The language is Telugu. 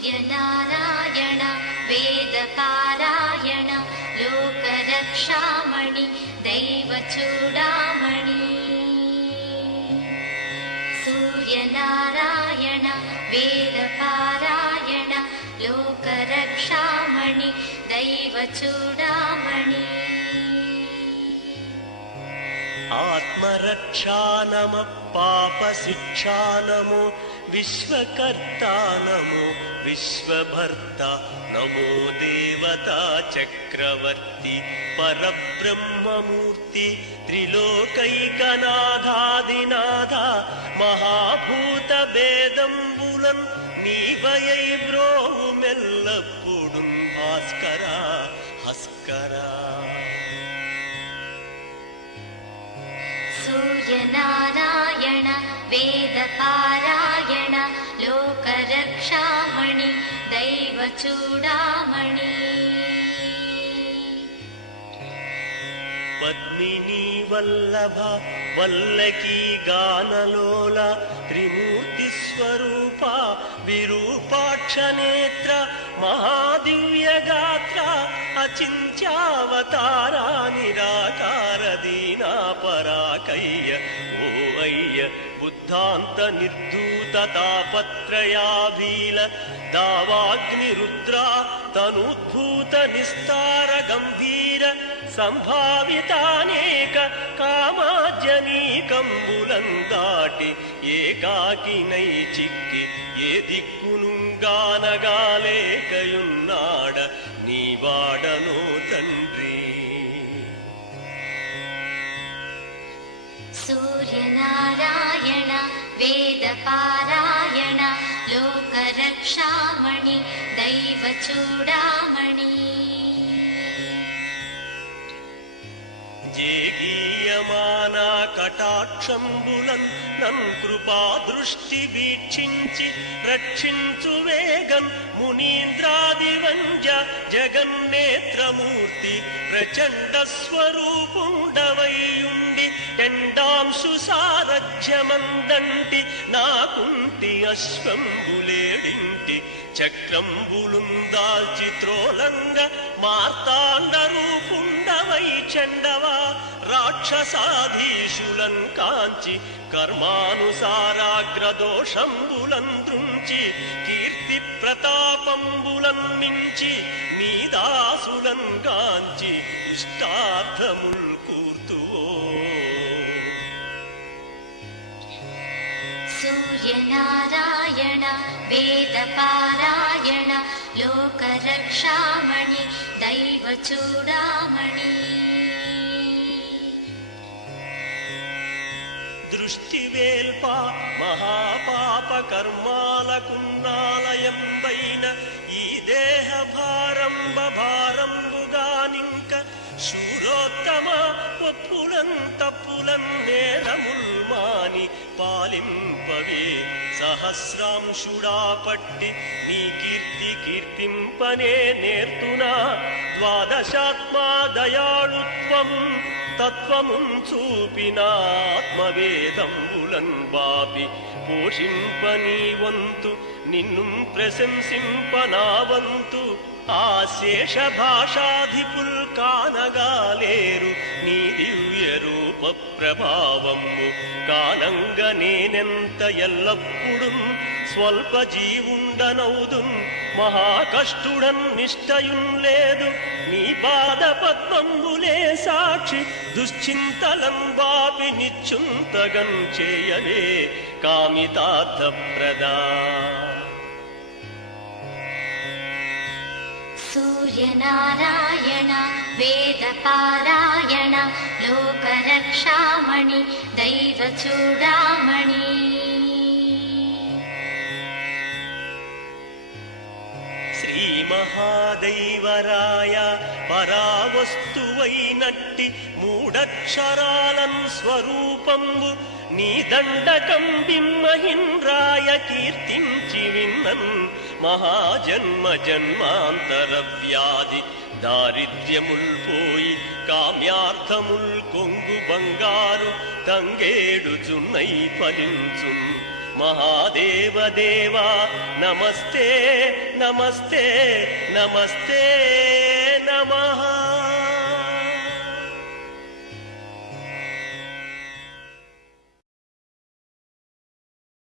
సూర్యనారాయణ వేదపారాయణ లోకరక్షామణి దైవచూడామణి. సూర్యనారాయణ వేదపారాయణ లోకరక్షామణి దైవచూడామణి. ఆత్మరక్షానమ పాపశిక్షానమో విశ్వకర్తా నమో విశ్వభర్త నమో దేవతా చక్రవర్తి పరబ్రహ్మమూర్తి త్రిలోకైకనాథాదినాథ మహాభూత భేదంబులన్ నీవయై బ్రోవు మెల్లప్పుడు భాస్కర హస్కరా. సూర్యనారాయణ వేదపారాయణ లోకరక్షామణి దైవచూడామణి. పద్మినీ వల్లభ వల్లకీ గానలోల త్రిమూర్తి స్వరూప విరూపాక్ష నేత్ర మహాదివ్య గాత్ర అచింత్యావతారా నిరాకార దీనా పరాకయ్య ఓ అయ్య బుద్ధాంత నిర్ధూత తాపత్రయాభీల దావాగ్ని రుద్రా తనుద్భూత నిస్తార గంభీర సంభావితానేక కామాజనీకంబులందాటి ఏకాకినై చిక్కి ఏ దిక్కునుగానగాలేకయున్నాడ నీవాడనో తండ్రి. సూర్యనారాయణ వేదపారాయణ లోకరక్షామణి దైవచూడామణి. జేగీయమానా కటాక్షంబులన్ నన్ కృపా దృష్టి వీక్షించి రక్షించు వేగం మునీంద్రాదివంజ జగన్నేత్రమూర్తి ప్రచండ స్వరూపుండవైయుండి ఎండాంశు సారథ్యమందంటి నాకుంటి అశ్వంబులేడింటి చక్రంబులుందాల్చి త్రోలంగ మార్తాండ రూపుండవై చండవా రాక్షసాధీశులన్ కాంచి కర్మానుసారాగ్రదోషంబులన్ దృంచి కీర్తి ప్రతాపంబులన్ మించి నీదాసులన్ కాంచి ఇష్టార్థముల్ కూర్తువో. సూర్యనారాయణ వేదపారాయణ లోకరక్షామణి దైవచూడామణి. దృష్టివేల్ప మహాపాప కర్మాలకున్నాలయంబైన ఈ దేహ భారంబ భారంబుగానింక శూరోత్తమ ఒప్పులన్ తప్పులన్ నేరముల్మాని పాలింపవే సహస్రాంశుడా పట్టి నీ కీర్తి కీర్తింపనే నేర్తునా ద్వాదశాత్మా దయాళుత్వం తత్వమున్ చూపిన ఆత్మవేదంబులన్ బాపి పోషింపనీ వంతు నిన్ను ప్రశంసింపనా వంతు ఆ శేష భాషాధిపుల్ కానగాలేరు నీ దివ్య రూప ప్రభావము కానంగ నేనెంత ఎల్లప్పుడూ స్వల్ప జీవుండనౌదున్ మహాకష్టుడన్ నిష్టయున్ లేదు నీ పాద పద్మంబులే సాక్షి దుశ్చింతలం బాపి నిచ్చుంతగం చేయలే కామితార్థప్రదా. సూర్యనారాయణ వేదపారాయణ లోకరక్షామణి దైవచూడామణి. శ్రీ మహాదైవరాయ పరావస్తువైనట్టి మూడక్షరాలన్ స్వరూపంబు నీ దండకం బిమ్మహింద్రాయ కీర్తించి విన్నన్ మహాజన్మ జన్మాంతర వ్యాధి దారిద్ర్యముల్ పోయి కామ్యార్థముల్ కొంగు బంగారు తంగేడుచున్నై ఫలించున్ మహాదేవ దేవా నమస్తే నమస్తే నమస్తే నమః.